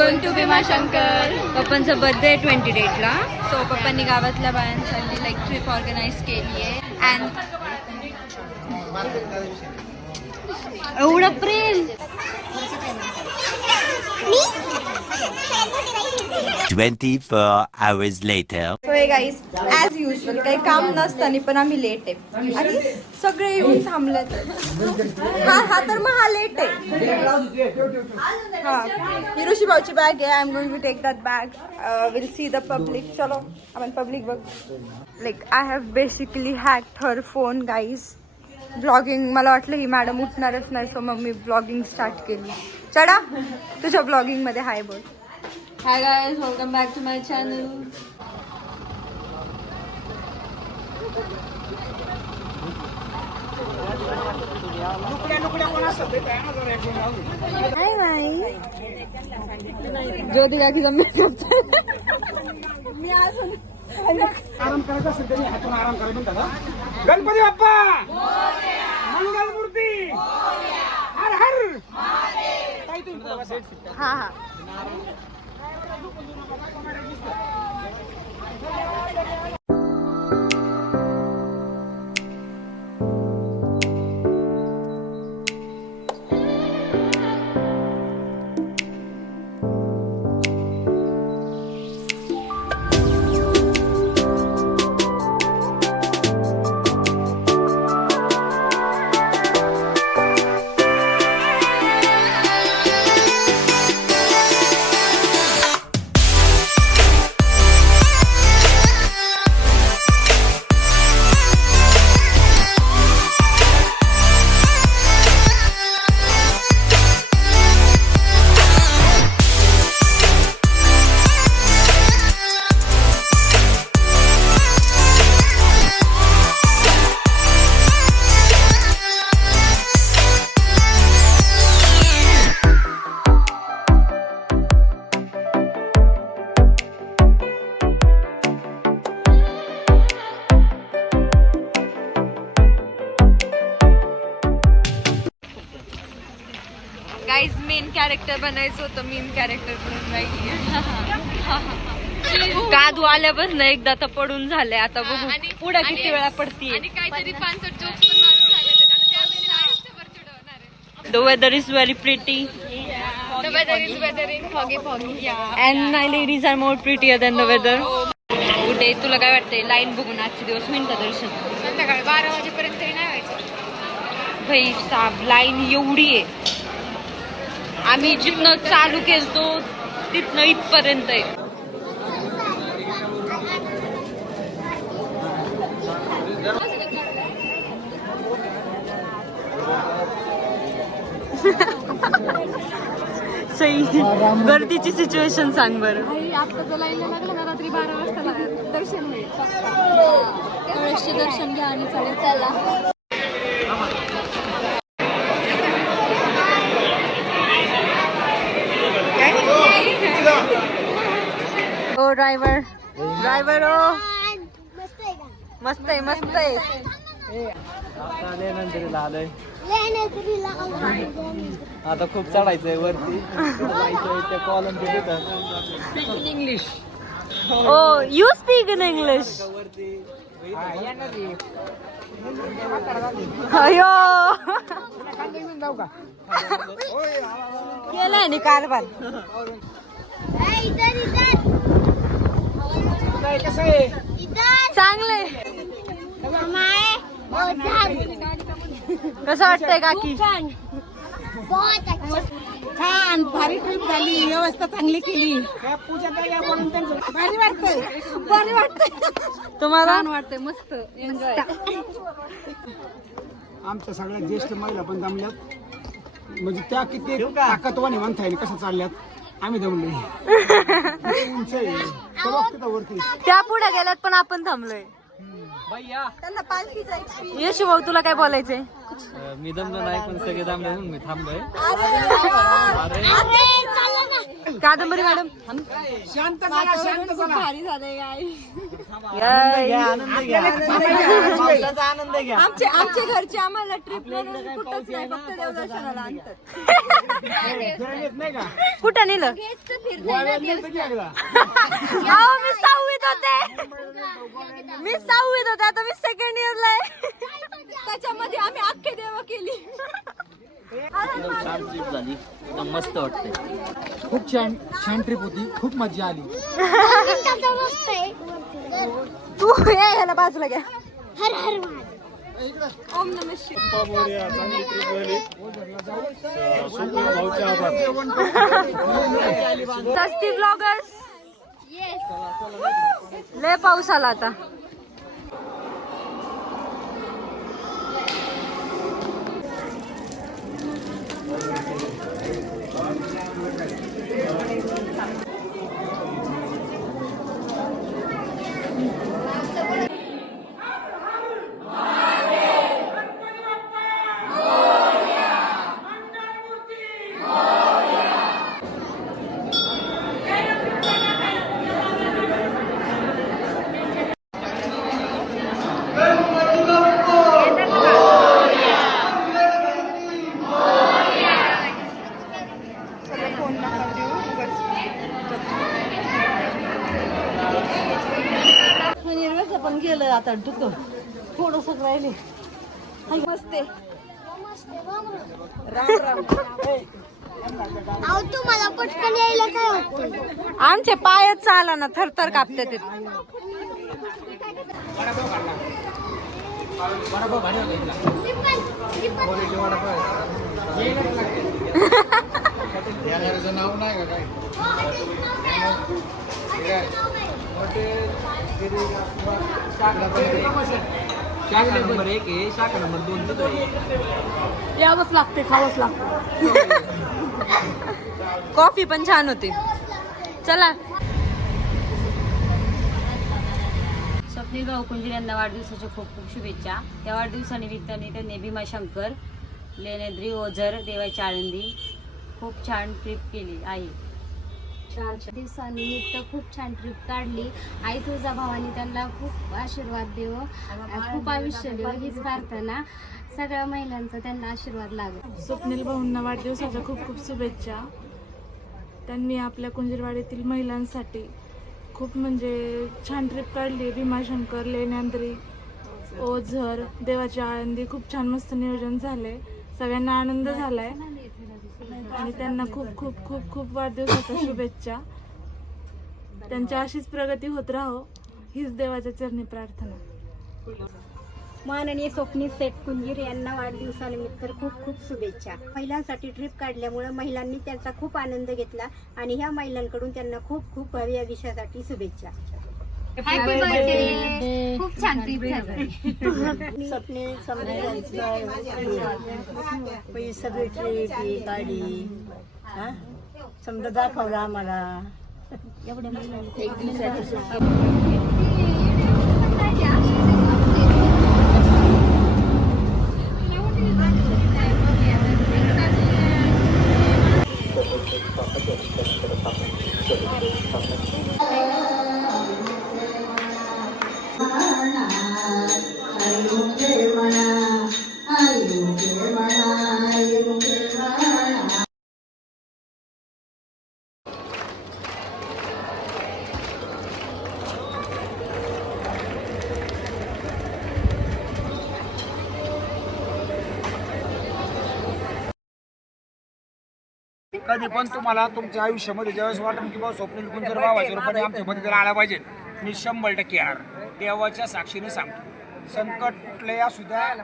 Going to Bhimashankar. पप्पांचा birthday 28 ला. So पप्पांनी गावातल्या बायांसाठी लाईक ट्रिप ऑर्गनाईज केली आहे. अँड एवढं प्रेम. 24 hours later. सो हे गाईज ॲज युजल काही काम नसताना पण आम्ही लेट आहे आणि सगळे येऊन थांबलेत. हा तर मग हा लेट आहे. हा हिरोशी भाऊची बॅग आहे. I am going to take that bag. Will see the public. चलो आपण पब्लिक बघ. Like I have basically hacked her phone guys. Blogging मला वाटलं ही मॅडम उठणारच नाही. सो मग मी ब्लॉगिंग स्टार्ट केली. चढा तुझ्या ब्लॉगिंग मध्ये हाय बोल. Hi guys, welcome back to my channel. Hi hi. Jyoti काकीचा मेकअप. मी आज आराम करायचा असेल तरी हातून आराम करायला म्हणतात हा. गणपती बाप्पा मंगल मूर्ती हर हर. काही तुम्ही हा हा. गाईज मेन कॅरेक्टर बनायचं होतं. मेन कॅरेक्टर बनून राहिली. कादू आल्यापासून एकदा तर पडून झाले. आता बघू पुढे किती वेळा पडतीये. काहीतरी 5 जोक्स पण मारून झाले. आता त्यावेळेला आयुष्यभर चिडवणार आहे. The weather is very pretty The weather is foggy. Yeah. And my ladies are more prettier than the weather. कुठे तुला काय वाटतंय लाईन बघून आजचे दिवस होईल का दर्शन? संध्याकाळी 12 वाजेपर्यंत तरी नाही व्हायचं. भाई साब लाईन एवढी आहे. आम्ही जिथनं चालू केलतो तिथनं इथपर्यंत आहे. सई गर्दीची सिच्युएशन सांग बरं. आता लाईनला लागलं ना रात्री 12 वाजता दर्शन होईल. कळशचे दर्शन घ्या आणि चला. ओ ड्रायव्हर ओ मस्त आहे. आता खूप चढायचंय वरती. त्या column English. Oh you speak in English. अयो जाऊ का केलाय नि कारभार. कसं आहे चांगलंय. कसं वाटतंय काकी? छान भारी ट्रिप झाली. व्यवस्था चांगली केली. भारी वाटतंय. तुम्हाला छान वाटतंय. मस्त एन्जॉय. आमच्या सगळ्या ज्येष्ठ महिला पण दमल्यात. म्हणजे त्या किती ताकदवान म्हणता येईल कसं चालल्यात. आम्ही दमलोय. उंच आहे. तिथं वरती त्या पुढे गेल्यात पण आपण थांबलोय. त्यांना पालखीचा एक्सपिरियन्स. यश भाऊ तुला काय बोलायचंय? मी दमलो नाही पण सगळे दमले म्हणून मी थांबलोय. अरे कादंबरी मॅडम शांत झाला शांत खूप झाला भारी झालंय काय आमच्या घरचे आम्हाला ट्रिपला कुठंच नाही फक्त देवदर्शनाला आणतात. फिरायला येत नाही का कुठं नेलं गोव्याला नेलं की एकदा? अहो मी 6वीत होते आता मी सेकंड इयरला आहे. त्याच्यामध्ये आम्ही अख्खे देव केली. छान ट्रिप झाली एकदम मस्त वाटतंय. खूप छान छान ट्रिप होती खूप मजा आली. तू याला बाजूला घ्या. ओम नमः शिवाय. सस्ती ब्लॉगर्स लय पाऊस आला आता. पण गेलं आता थोडस राहिले. मस्ते. तुम्हाला पटकन यायला काय होतं आमचे पायच चाला ना थरथर कापते ते. नाव नाही का काय शाखा नंबर 1 आहे शाखा नंबर 2 तिथं आहे. यावंच लागते खावंच लागतं. कॉफी पण छान होती. चला स्वप्नील भाऊ कुंजीर यांना वाढदिवसाच्या खूप खूप शुभेच्छा. त्या वाढदिवसानिमित्ताने त्यांनी भीमाशंकर, लेण्याद्री, ओझर, देवाची आळंदी खूप छान ट्रिप केली आहे. दिवसानिमित्त खूप छान ट्रिप काढली. आई तुळजा भावानी त्यांना खूप आशीर्वाद देव, खूप आयुष्य देव हीच प्रार्थना. सगळ्या महिलांचा त्यांना आशीर्वाद लागेल. स्वप्नील भाऊंना वाढदिवसाच्या खूप खूप शुभेच्छा. त्यांनी आपल्या कुंजीरवाडीतील महिलांसाठी खूप म्हणजे छान ट्रिप काढली. भीमाशंकर, लेण्याद्री, ओझर, देवाची आळंदी खूप छान मस्त नियोजन झाले. सगळ्यांना आनंद झालाय आणि त्यांना खूप खूप खूप खूप वाढदिवसाच्या शुभेच्छा. त्यांची अशीच प्रगती होत राहो हीच देवाच्या चरणी प्रार्थना. माननीय स्वप्नील सेठ कुंजीर यांना वाढदिवसानिमित्त खूप खूप शुभेच्छा. महिलांसाठी ट्रिप काढल्यामुळे महिलांनी त्याचा खूप आनंद घेतला आणि ह्या महिलांकडून त्यांना खूप खूप या विषयासाठी शुभेच्छा. Happy birthday. खूप छान ट्रिप झाली. स्वप्नील सगळी ट्रिप काढली समजा दाखवला आम्हाला. एवढ्या एक कधी पण तुम्हाला तुमच्या आयुष्यामध्ये ज्यावेळेस वाटेल की बाबा स्वप्नील कुंजीर भावाच्या रूपाने आमच्या मदतीला आला पाहिजे, मी 100% येणार. देवाच्या साक्षीने सांगतो. संकट कुठलंही असू द्या,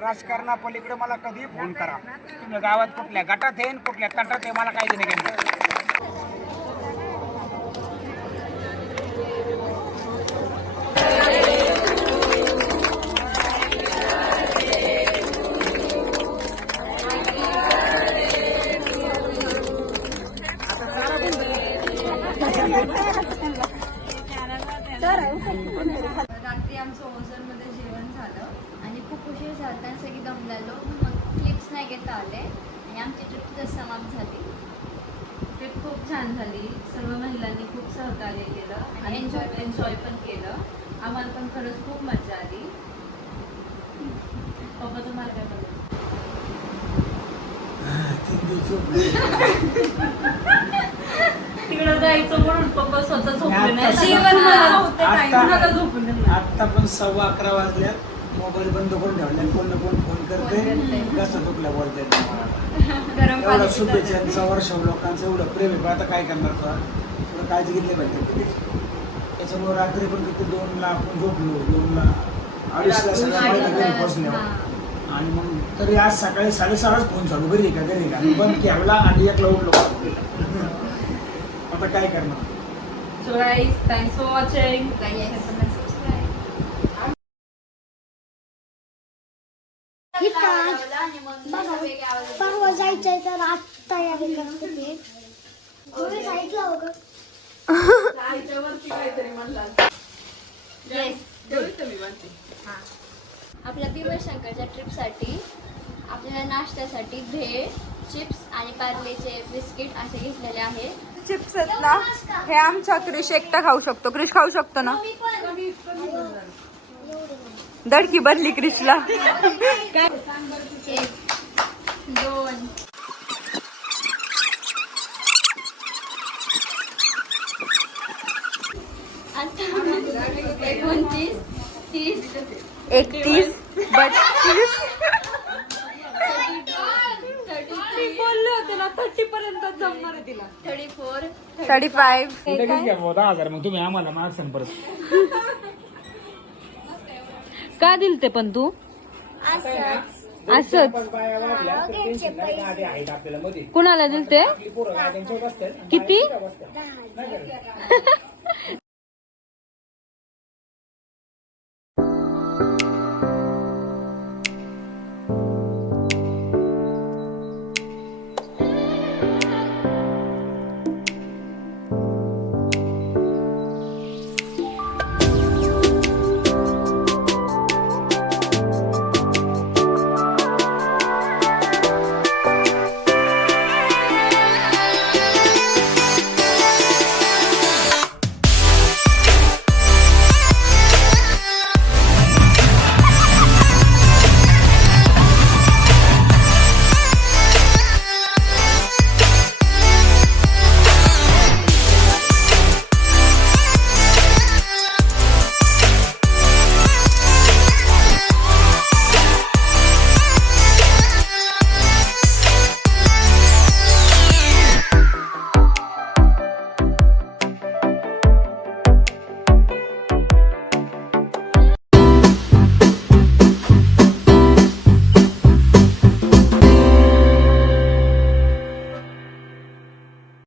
राजकारणापलीकडे मला कधी फोन करा. तुम्ही गावात कुठल्या गटात आहे कुठल्या तटात आहे मला काही नाही घेणार. रात्री आमचं ओझरमध्ये जेवण झालं आणि खूप उशीर झाला आणि सगळी दमलेलो. मग क्लिप्स नाही घेता आले आणि आमची ट्रिप समाप्त झाली. ट्रिप खूप छान झाली. सर्व महिलांनी खूप सहकार्य केलं आणि एन्जॉय पण केलं. आम्हाला पण खरंच खूप मजा आली. पप्पा तुम्हाला काय बोलायचं? तिकडं जायचं म्हणून पप्पा स्वतः झोपले नाही. जीवन मला होते काय कुणाला झोपून देणार. आता पण 11:15 वाजल्या, मोबाईल बंद करून ठेवल्या, कोण ना कोण फोन करते, कसं दुखल्या बोलते. गरम एवढं पाणी शुभेच्छांचा वर्ष लोकांचं एवढं प्रेम आहे. आता काय करणार थोडं काळजी घेतली पाहिजे. त्याच्यामुळे रात्री पण किती 2ला आपण झोपलो, 2ला 2:30ला सगळ्या महिला घरी पोहोचल्या. आणि मग तरी आज सकाळी 6:30 फोन चालू, घरी का घरी का, बंद केला आणि 1ला उठलो. आता काय करणार. So guys, thanks for watching. परवा जायचंय तर आज तयारी करते ते. थोडे साईडला हो गं. आपल्या भीमाशंकरच्या ट्रिपसाठी आपल्याला नाश्त्यासाठी भेळ, चिप्स आणि पार्लेचे बिस्किट असे घेतलेले आहेत. चिप्स आहेत ना, हे आमचा क्रिश एकटा खाऊ शकतो. क्रिश खाऊ शकतो ना. दडकी बदली क्रिशला. 1, 2, आता 29, 30, 31, 32. बोलले होते ना 30 पर्यंत जमणार आहे तिला. 34, 35. लगेच घ्या बुवा, 10,000 मग तुम्ही आम्हाला मार्क सांग परत. का दिल ते पण तू असंच आपल्याला मध्ये कुणाला दिल ते पोरं त्यांच्यावर बसतात. किती